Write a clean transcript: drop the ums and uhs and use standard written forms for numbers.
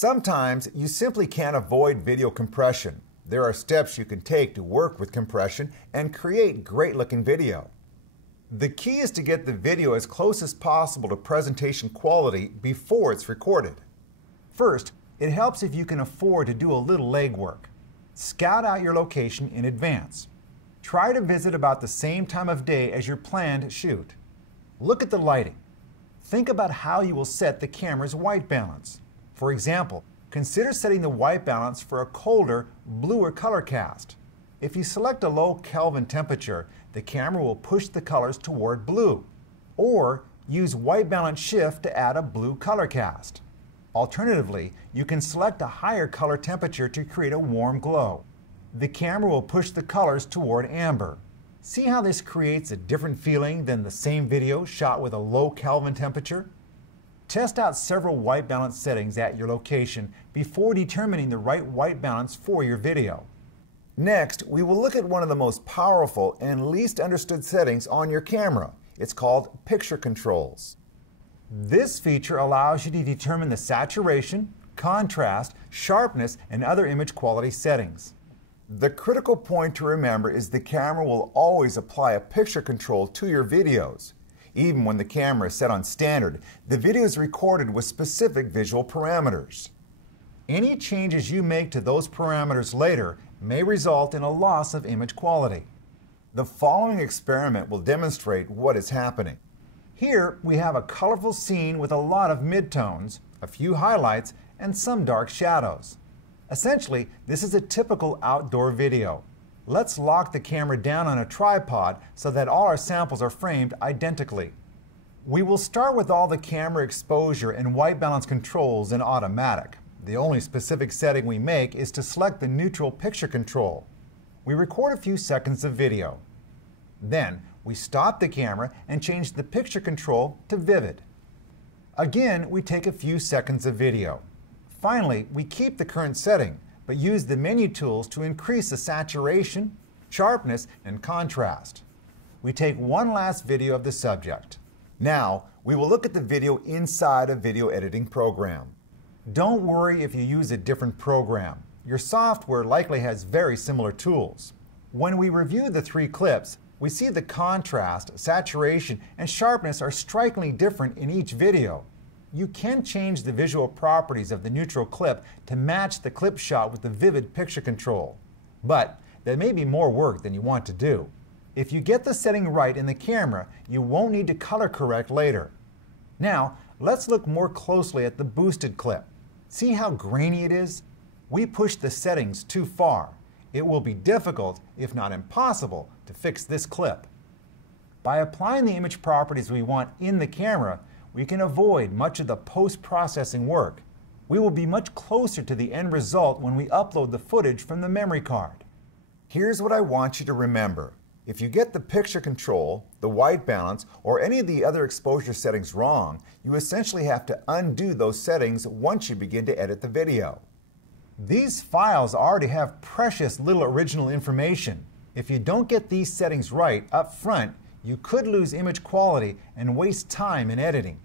Sometimes you simply can't avoid video compression. There are steps you can take to work with compression and create great-looking video. The key is to get the video as close as possible to presentation quality before it's recorded. First, it helps if you can afford to do a little legwork. Scout out your location in advance. Try to visit about the same time of day as your planned shoot. Look at the lighting. Think about how you will set the camera's white balance. For example, consider setting the white balance for a colder, bluer color cast. If you select a low Kelvin temperature, the camera will push the colors toward blue. Or use white balance shift to add a blue color cast. Alternatively, you can select a higher color temperature to create a warm glow. The camera will push the colors toward amber. See how this creates a different feeling than the same video shot with a low Kelvin temperature? Test out several white balance settings at your location before determining the right white balance for your video. Next, we will look at one of the most powerful and least understood settings on your camera. It's called picture controls. This feature allows you to determine the saturation, contrast, sharpness, and other image quality settings. The critical point to remember is the camera will always apply a picture control to your videos. Even when the camera is set on standard, the video is recorded with specific visual parameters. Any changes you make to those parameters later may result in a loss of image quality. The following experiment will demonstrate what is happening. Here we have a colorful scene with a lot of midtones, a few highlights, and some dark shadows. Essentially, this is a typical outdoor video. Let's lock the camera down on a tripod so that all our samples are framed identically. We will start with all the camera exposure and white balance controls in automatic. The only specific setting we make is to select the neutral picture control. We record a few seconds of video. Then we stop the camera and change the picture control to vivid. Again, we take a few seconds of video. Finally, we keep the current setting, but use the menu tools to increase the saturation, sharpness, and contrast. We take one last video of the subject. Now, we will look at the video inside a video editing program. Don't worry if you use a different program. Your software likely has very similar tools. When we review the three clips, we see the contrast, saturation, and sharpness are strikingly different in each video. You can change the visual properties of the neutral clip to match the clip shot with the vivid picture control. But that may be more work than you want to do. If you get the setting right in the camera, you won't need to color correct later. Now, let's look more closely at the boosted clip. See how grainy it is? We pushed the settings too far. It will be difficult, if not impossible, to fix this clip. By applying the image properties we want in the camera, we can avoid much of the post-processing work. We will be much closer to the end result when we upload the footage from the memory card. Here's what I want you to remember. If you get the picture control, the white balance, or any of the other exposure settings wrong, you essentially have to undo those settings once you begin to edit the video. These files already have precious little original information. If you don't get these settings right up front, you could lose image quality and waste time in editing.